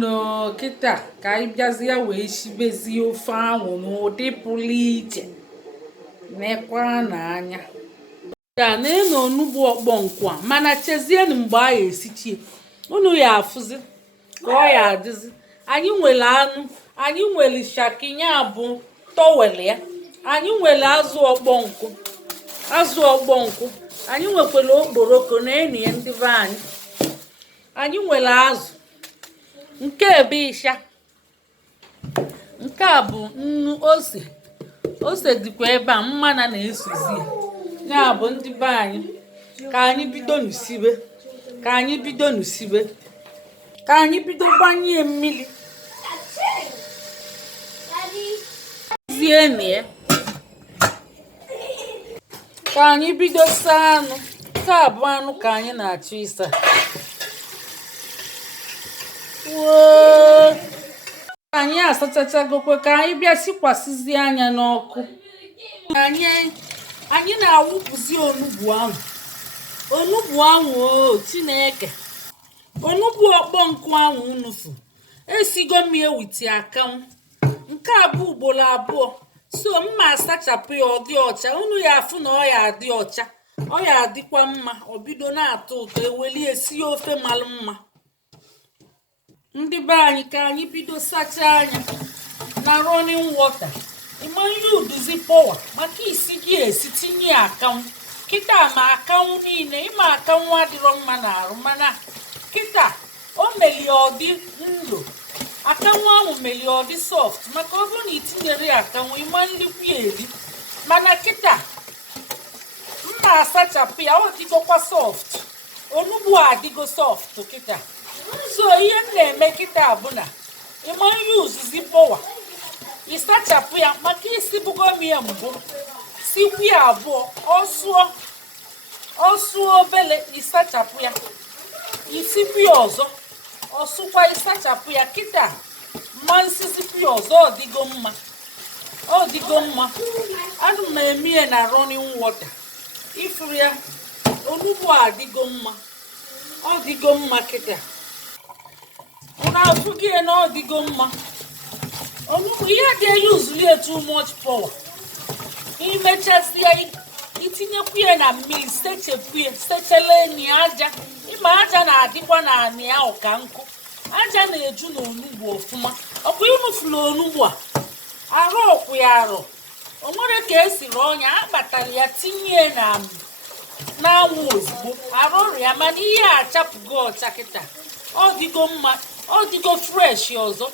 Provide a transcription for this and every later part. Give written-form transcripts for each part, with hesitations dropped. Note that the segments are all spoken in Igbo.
no kịta ka anyị bịazie wee shibezie ofe ahụ n'ụdị pụrụ iche nekwa n'anya ya na-eno onugbu ọkpọ nkwa mana chezienụ mgbe a ga-esichie unu ya afụzi ka ọ ya adịzi. Anyị nwere anụ, anyị nwere shaki ya bụ towel ya, anyị nwere azụ ọkpọ nkụ, anyị nwekwara okporoko na enyi ya ndị be anyị nwere azụ nke ebe ịsha, nke a bụ nnu ose dịkwa ebe a mmanụ na-esozi ya bụ ndị be anyị. Ka anyị bido n'usibe ka anyị bido gbanye mmiri zienie ka anyị bido saa anụ. Nke a bụ anụ ka anyị na-achọ ịsa. Anyị asachachagokwe ka anyị bịa sikwasịzie anya n'ọkụ. Anyị na-awụpụzi onugbu ahụ o Chineke, onugbu ọkpọ nkụ ahụ unufu esigo m ewiti akanwụ. Nke a bụ ugboro abụọ, so mma asachapụ ya ọ dị ọcha. Unu ya afụ na ọ ya adị ọcha, ọ ya adịkwa mma, ọ bido na-atọ ụtọ, eweli esi ofe mara mma. Ndị be anyị ka anyị bido sachaa anya na running water. Ịmanye uduzi pọwa maka isi gị esi tinye akanwụ. Kịta ma akanwụ niile ịma akanwụ adịrọ mma n'arụ, mana kịta o meli ọ dị nro. Akanwụ ahụ meli ọ dị soft, maka ọ bụrụ na itinyere ya akanwụ ịma nlikwu ya eri. Mana kịta mma asachapụ ya, ọ dịgokwa soft. Onugbu adịgo soft kịta. So ihe m na-eme kịta bụ na ịmanye uzuzi pọwa ịsachapụ ya, maka isi bugo m ya mbụ sikwu ya abụọ, ọsụọ obele ịsachapụ ya, isikwu ya ọzọ ọsụkwa ịsachapụ ya. Kịta mma nsizikwu ya ọzọ ọ dịgo mma. Ana m eme ya na running water. Ifuru ya onugbu adịgo mma, ọ dịgo mma kịta. Unu afụ gị na ọ dịgo mma. Onugbu ihe ga-eyuzuli too much power. Imechazi ya itinyekwu ya na mmiri, sechele enyi aja. Ịma aja na-adịkwa na anị ahụ ka nkụ. Aja na-eju n'onugbu ọfụma. Ọ bụ ịnụfula onugbu a arụ ọkwụ ya arụ, o nwere ka esiri ọnya akpatara ya tinye n'anwụ ozugbo arụrụ ya, mana ihe achapụgo ọcha kịta. Ọ dịgo mma, ọ dịgo fresh ọzọ.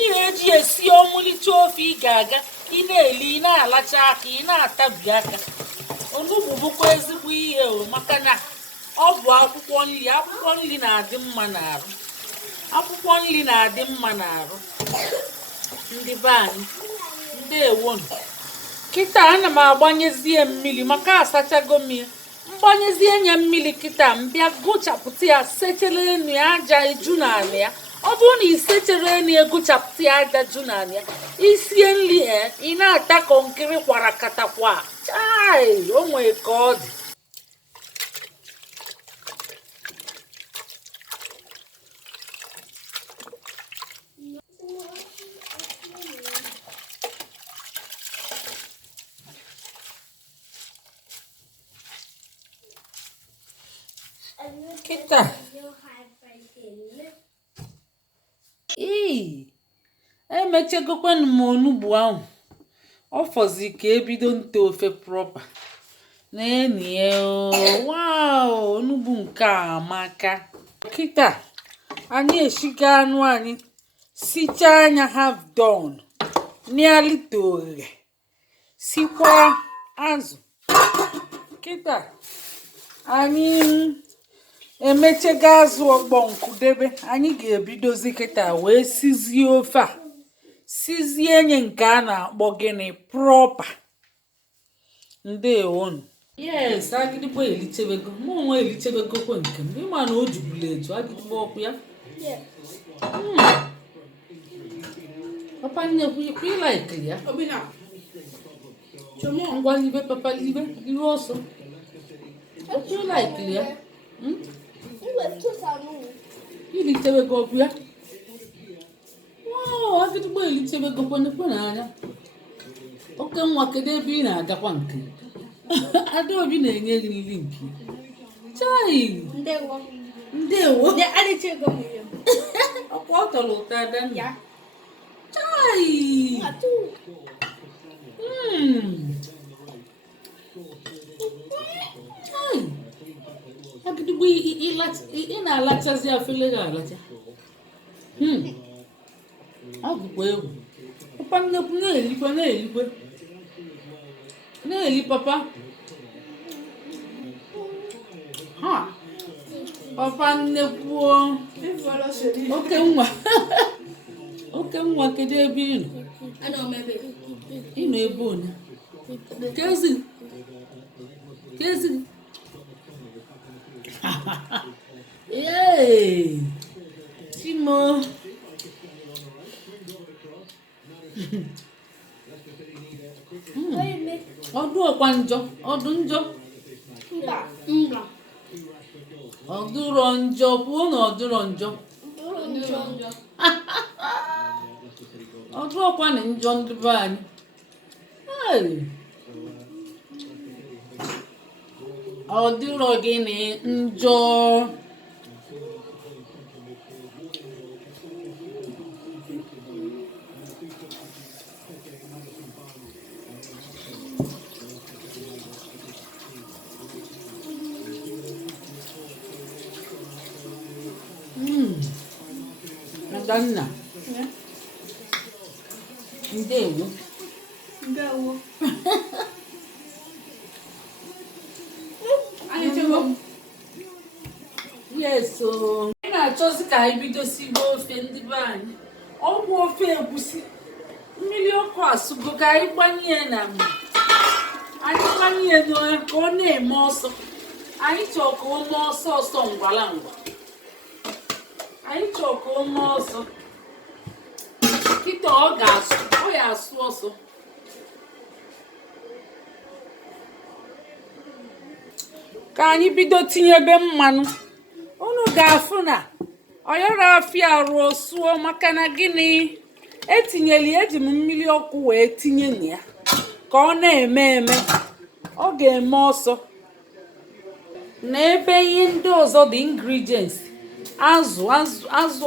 Ihe eji esi ọmụlicha ofe ị ga-aga ị na-eli, ị na-alacha aka, ị na-atabi aka. Onugbu bụkwa ezigbo ihe o, maka na ọ bụ akwụkwọ nri na-adị mma n'arụ. Ndị be anyị ndewonu. Kịta ana m agbanyezie mmiri maka asachago m ya. Mgbanyezie nya mmiri kịta mbịa gụchapụta ya, sechere enu ya aja eju n'ala ya. Ọ bụrụ na isechere enu ya gụchapụta ya aja ju n'ala ya, isie nri ị na-ata kọnkịrị kwara katakwa chai, o nwee ka ọ dị. Kịta emechagokwanụ m onugbu ahụ, ọ fọzi ka ebido nte ofe proper na enyi ya. Wow, onugbu nke a amaka. Kịta anyị eshiga anụ anyị sichaa anya half done, nearly to oghe, sikwa azụ. Kịta anyị emechega azụ ọkpọ nkụ debe. Anyị ga-ebidozi kịta wee sizie ofe a, sizie nye nke a na-akpọ gịnị proper. Ndewonu. Yes, agịdịgbo elichebego, mụ onwe elichebegokwe nke m. Ịma na o jubulu eju agịdịgbo ọkụ ya. Papa nnekwu like ya. Ngwa libe papa libe ọsọ. You like ya? Ili tewe go bia. agịdịgbo elichebe gokwenekwe n'anya oke nwa kedu ebe ị na-agakwa nke Adaobi na-enye gị nri nke chai ndewo ọkwa ọ tọrọ ụtọ Adanna chai agịdịgbo ị na-alachazi afele gị alacha agụkwa egwu papa nnekwu na-eli papa ha papa nnekwu oke nwa kedu ebe ị nọ ebe onye kezi Timo ọdụ ọkwa njọ ọdụ njọ ọdụrọ njọ kwuo na ọdụrọ njọ ọdụ ọkwa na njọ ndị be anyị ọdụrọ gị na njọ Adanna ndewo yes ị na-achọzi ka anyị bidosibe ofe ndị be anyị ọgwụ ofe egusi mmiri ọkụ asụgo ka anyị gbanye na anyị gbanye n'onye ka ọ na-eme ọsọ anyị chọọ ka o mee ọsọ ngwala ngwa anyị chọọ ka o mee ọsọ kịta ọ ya asụ ọsọ ka anyị bido tinyebe mmanụ unu ga-afụ na ọyọrọ afịa ruo sụọ maka na gịnị eji m mmiri ọkụ wee tinye na ya ka ọ na-eme ọ ga-eme ọsọ na ebe ihe ndị ọzọ dị ingredients azụ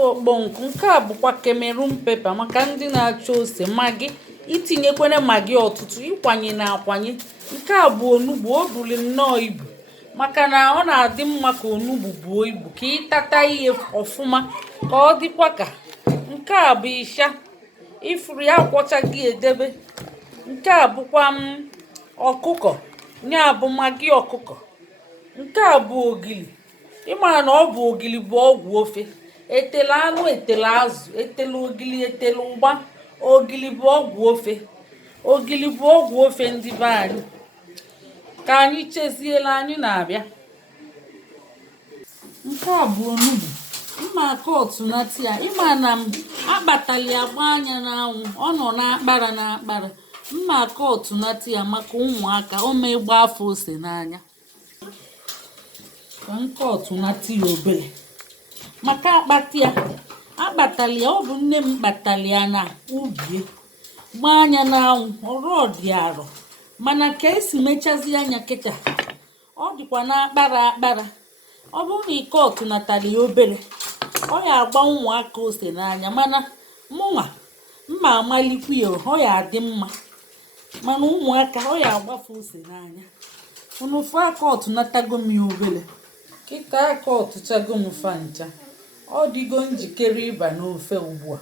ọkpọnkụ nke a bụkwa Cameroon pepper maka ndị na-achọ ose magi itinyekwana magi ọtụtụ ịkwanye na akwanye nke a bụ onugbu o buru nnọọ ibu maka na ọ na-adị mma ka onugbu buo ibu ka ịtata ihe ọfụma ka ọ dịkwa ka nke a bụ ịsha ifuru ya kwọchaghị edebe nke a bụkwa ọkụkọ ya bụ magi ọkụkọ nke a bụ ogili ịmara na ọ bụ ogili bụ ọgwụ ofe etela anụ etela azụ etela ogili etela ụgba ogili bụ ọgwụ ofe ndị be anyị ka anyị cheziela anyị na-abịa nke a bụ onugbu mma aka ọtụnati ya ịma na m akpatali agba anya n'anwụ ọ nọ n'akpara mma aka ọtụnati ya maka ụmụaka o mee gba afọ ose n'anya ka nke ọtụnati ya obere maka akpatali ya ọ bụ nne m kpatali ya na ubie gbaa anya n'anwụ ọrụ dị arọ mana ka esi mechazi anya kịta ọ dịkwa n'akpara ọ bụrụ na ike ọtụnatali ya obere ọ ya agba ụmụaka ose n'anya mana mụnwa mma amalikwu ya ọ ya adị mma mana ụmụaka ọ ya agbafe ose n'anya unufu aka ọtụnatago m ya obere kịta aka ọtụchago m fa ncha ọ dịgo njikere ịba n'ofe ugbu a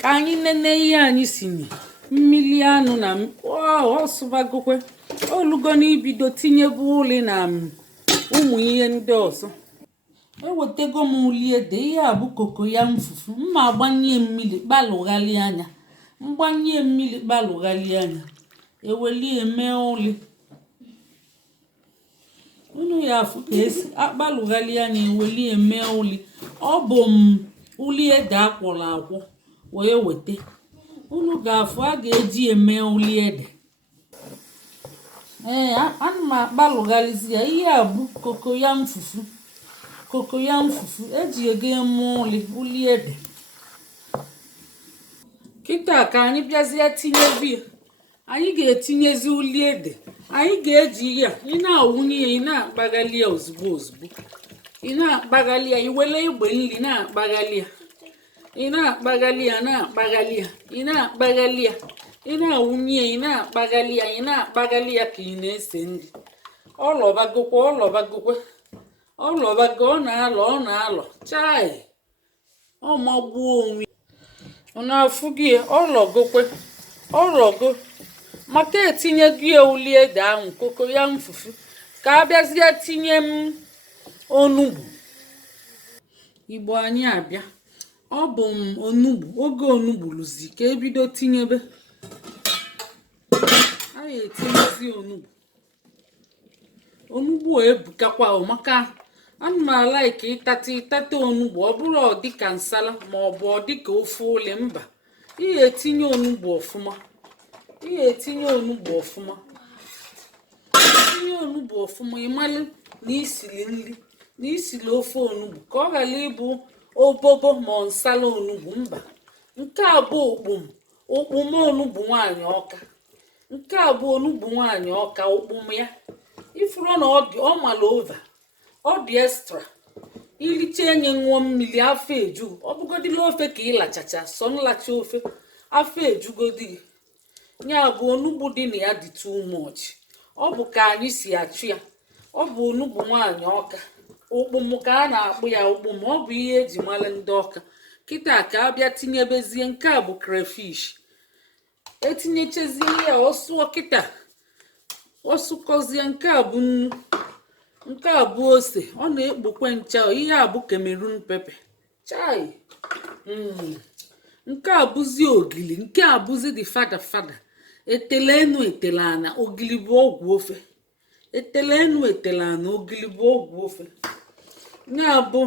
ka anyị nene ihe anyị sinye mmiri anụ na ọsụbagokwe olugo n'ibido tinyebe ụlị na ụmụ ihe ndị ọzọ ewetego m uli ede ihe a bụ kokoyam fufu mma agbanye mmiri kpalụghali anya mgbanye mmiri kpalụghali anya ewelie mee ụlị unu ya afụ ka esi akpalụghali anya ewelie mee ụlị ọ bụ uli ede akwọrọ akwọ wee weta unu ga-afụ a ga-eji eme uli ede ana m akpalụghalizi ya ihe a bụ kokoyam fufu eji ego eme uli ede kịta ka anyị bịazie tinyezi ya. Anyị ga-etinyezi uli ede. Anyị ga-eji ya ị na-awụnye ya, ị na-akpaghali ya ozugbo ozugbo, ị na-akpaghali ya, iwele egbe nri na-akpaghali ya, ị na-akpaghali ya, na-akpaghali ya, ị na-akpaghali ya, ị na-awụnye ya, ị na-akpaghali ya, ị na-akpaghali ya ka ị na-ese nri. Ọlọbagokwa ọlọbagokwe ọlọbago, ọ na-alọ chai, ọ magbuo onwe ọ na-afụ gị ọlọgokwe ọlọgo. Maka etinye gị uli ede ahụ koko ya mfufu ka abịazie tinye m onugbu. Igbo anyị abịa, ọ bụ m onugbu, oge onugbu lụzi ka ebido tinyebe. A ga-etinyezi onugbu ebukakwa maka ana m alaiki ịtata onugbu, ọ bụrụ ọ dịka nsala ma ọ bụ ọ dịka ofe ole. Mba, ị ga-etinye onugbu ọfụma, ị ga-etinye onugbu ọfụma, tinye onugbu ọfụma, ịmalụ na isili nri, na isili ofe onugbu, ka ọ ghara ịbụ obobo ma ọ nsala onugbu. Mba, nke a bụ okpum onugbu nwaanyị ọka, nke a bụ onugbu nwaanyị ọka, okpum ya ifuru na ọ mala ova, ọ dị extra. Iliche enye ṅụọ mmiri afọ eju, ọ bụgodila ofe ka ịlachacha sọ nlacha ofe afọ ejugodi. Ya bụ onugbu dị na ya dị too much. Ọ bụ ka anyị si achụ ya. Ọ bụ onugbu nwaanyị ọka, okpum ka a na-akpụ ya okpum. Ọ bụ ihe eji mara ndị ọka. Kịta ka abịa tinyebezie nke a bụ crayfish. Etinyechezie ya ọsụọ kịta, ọsụkọzie. Nke a bụ nnu, nke a bụ ose, ọ na-ekpokwe ncha. Ihe a bụ Cameroon pepper chai. Nke a bụzi ogili, nke a bụzi dị fada fada. Etele enu etele ana, ogili bụ ọgwụ ofe. Etele enu etele ana, ogili bụ ọgwụ ofe. Ya bụ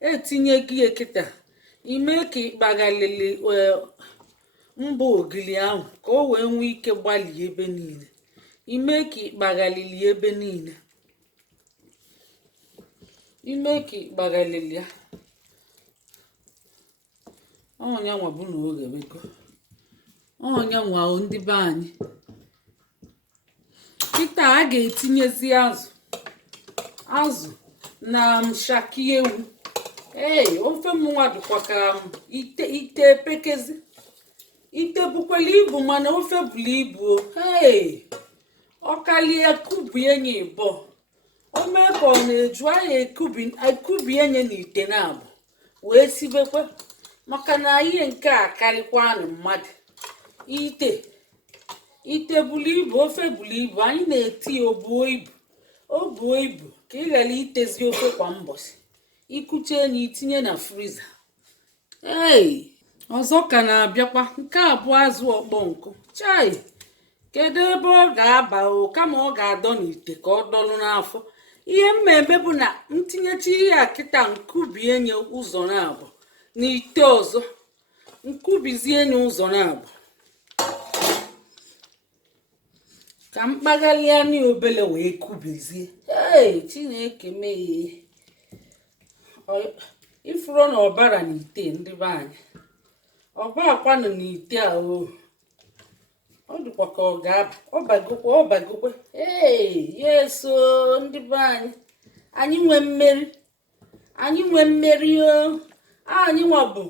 etinye gị kịta, ime ka ịkpaghalili mba ogili ahụ ka o wee nwee ike gbalie ebe niile. Ime ka ịkpaghalili ebe niile, ime ka ịkpaghalili ya. Ọnya nwa bụ na oge beko, ọnya nwa ndị be anyị. Kịta a ga-etinyezi azụ na mshaki ewu. Ofe m nwa dịkwa ka ite pekezi. Ite bukwala ibu mana ofe buru ibu. Ọkalie kubi enye ịbọ, o mee ka ọ na-eju anya ekubi enye na ite na-abụ wee sibekwe. Maka na ihe nke a karịkwanụ mmadụ. Ite buru ibu, ofe buru ibu, anyị na-eti obuo ibu ka ị ghara itezi ofe kwa mbọsị. Ikuche enyi itinye na friza. Ọzọ ka na-abịakwa, nke a bụ azụ ọkpọ nkụ chai. Kedu ebe ọ ga-aba kama ọ ga-adọ n'ite ka ọ dọlụ n'afọ. Ihe mmemme bụ na ntinyechi ihe a kịta, nkubie nye ụzọ na-abụ n'ite ọzọ, nkubizie nye ụzọ na-abụ ka mkpaghalị anyị obele wee kubizie. Chineke mee ifuru na ọbara n'ite ndị be anyị. Ọbarakwanụ n'ite a ọ dịkwa ka ọ ga-aba. Ọbagokwe yeso ndị be anyị. Anyị nwee mmeri, anyị nwee mmeri. Anyị nwa bụ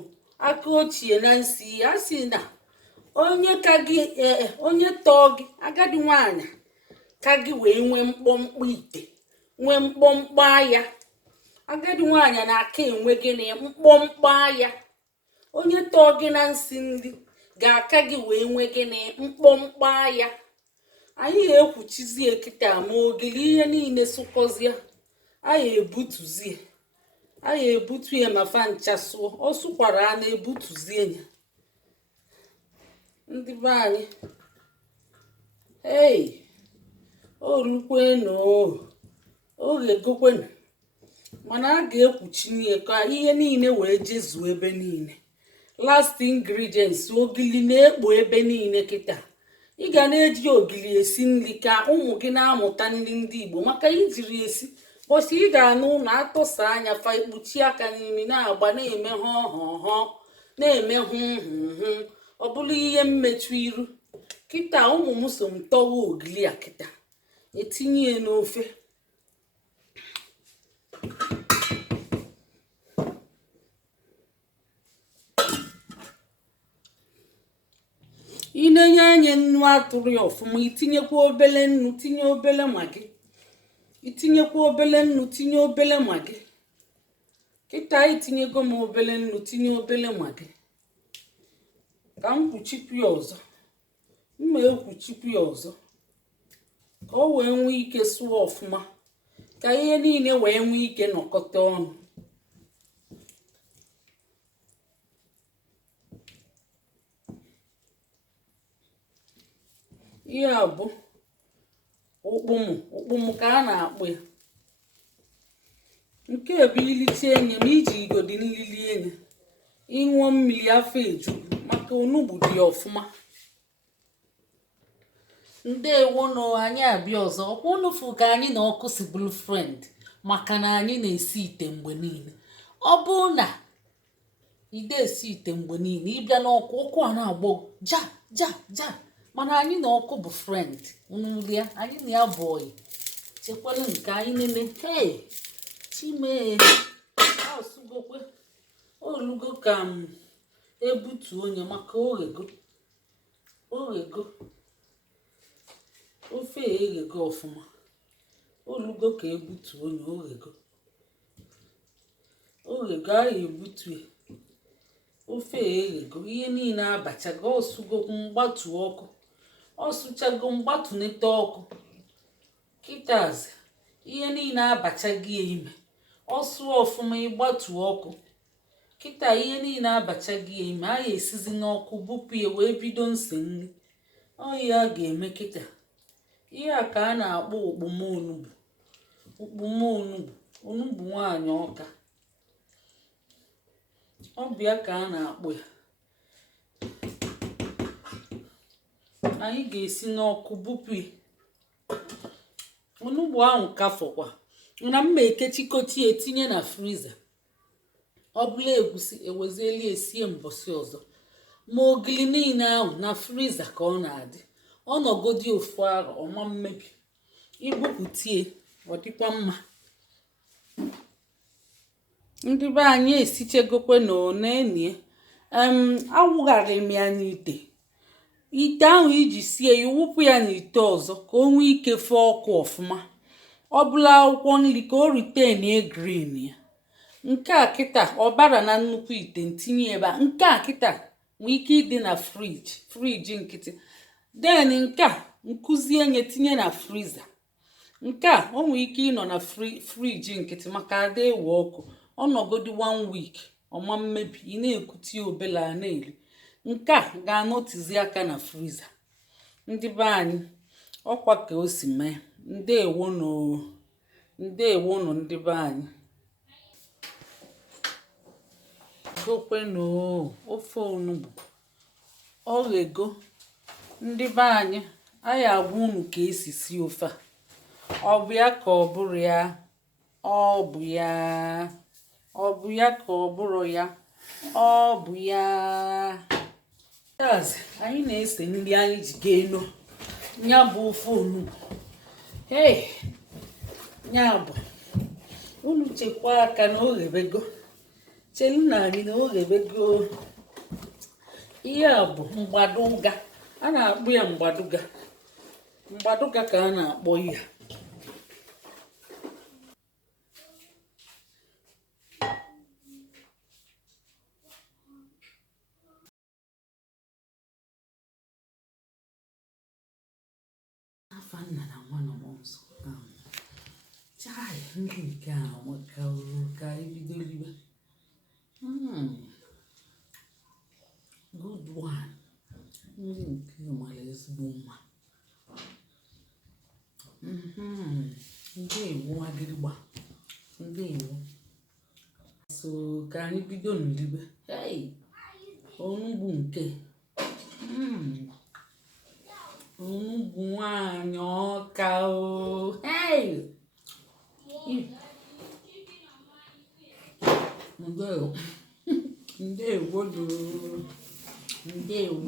aka ochie na nsi. A sị na onye tọọ gị, agadi nwaanyị ka gị wee nwee mkpọmkpọ ite, nwee mkpọmkpọ aya. Agadi nwaanyị na-aka enwe gị na mkpọmkpọ aya. Onye tọọ gị na nsi nri ga-aka gị wee nwee gị na mkpọmkpọ aya. Anyị ga-ekwuchizie kịta ma ogili ihe niile sụkọzie, anyị ebutuzie, anyị ebutu ya ma fa ncha sụọ. Ọ sụkwara a na-ebutuzie ya ndị be anyị. Olukwenu oge gokwenu, mana a ga-ekwuchinye ka ihe niile wee jezuo ebe niile. Last ingredients, ogili na-ekpo ebe niile kịta. Ị ga na-eji ogili esi nri ka ụmụ gị na-amụta nri ndị Igbo. Maka ijiri esi bọsị ị ga-anụ ụlọ atụsa anya fa ikpuchi aka n'imi na-agba na-eme họhọhọ, na-eme hụ ọ bụrụ ihe mmechu iru kịta ụmụ m so m tọwa ogili a kịta etinye ya n'ofe ị na-enye anya nnu atụrụ ya ọfụma itinyekwa obele nnu tinye obele magi itinyekwa obele nnu tinye obele magi kịta itinyego m obele nnu tinye obele magi ka m kwuchipụ ya ọzọ mma ekwuchipụ ya ọzọ ka o wee nwee ike sụọ ọfụma ka ihe niile wee nwee ike nọkọta ọnụ ihe a bụ ụkpụmụ ka a na-akpụ ya nke bụ ilite enye ma iji igodi nlili enye ịṅụọ mmiri afọ ejugu maka onugbu dị ọfụma ndewo na anyị abịa ọzọ ọkwa unufu ka anyị na ọkụ si bụrụ friend maka na anyị na-esi ite mgbe niile ọ bụrụ na ide esi ite mgbe niile ịbịa n'ọkụ ọkụ a na-agbọ ja ja ja mana anyị na ọkụ bụ friend unulia anyị na ya bụ oyi chekwala nke anyị nene hey chimee asụgokwe olugo ka m ebutu onye maka oghego ofe eghego ọfụma olugo ka ebutu onye oghego a ebutu ofe eghego ihe niile abachago ọsụgokwu mgbatu ọkụ ọsụchago mgbatunete ọkụ kịtazi ihe niile abachago ya ime ọsụ ọfụma ịgbatu ọkụ kịta ihe niile abachago ya ime a ya esizi n'ọkụ bupụ ya wee bido nse nri ọya a ga-eme kịta ihe a ka a na-akpọ onugbu nwaanyị ọka ọbịa ka a na-akpọ ya anyị ga-esi n'ọkụ bupụ ya onugbu ahụ kafọkwa na mma ekechikọta etinye na friza ọ bụla egwusi ewezeli esie mbọsị ọzọ ma ogili niile ahụ na friza ka ọ na-adị ọnọgodi ofu arọ ọma mmebi ibupụtie ọ dịkwa mma ndị be anyị esichegokwe na onenie awụgharị m ya n'ite ahụ iji sie ya wụpụ ya n'ite ọzọ ka o nwee ike fee ọkụ ọfụma ọ bụla akwụkwọ nri ka o riteen green ya nke a kịta ọbara na nnukwu ite ntinye ebe a nke a kịta nwee ike ịdị na friji nkịtị den nke a nkụzie nye tinye na friza nke a o nwee ike ịnọ na friji nkịtị maka ada ewe ọkụ ọnọgodi 1 week ọma mmebi ị na-ekuti obele a na-eri nke a ga-anọtizi aka na friza ndị be anyị ọkwa ka o si mee ndewonu ndị be anyị gokwenu ofe onugbu ọghego ndị be anyị anyị agwa unu ka esi si ofe a ọ bụ ya ka ọ bụrụ ya ọ bụ ya ka ọ bụrụ ya ọ bụ ya anyị na-ese nri anyị ji ga-eno ya bụ ofe onugbu ya bụ unu chekwa aka na oghebego chelu na anyị na oghebego ihe a bụ mgbaduga a na-akpụ ya mgbaduga ka a na-akpọ ya nna na nwa nọ n'ọzọ chai nri nke a maka ka ebido ribe good one nri nke mara ezigbo mma ndewo agịrịgba ndewo so ka anyị bido n'iribe onugbu nke onugbu nwaanyị ọka ndewo ndewo.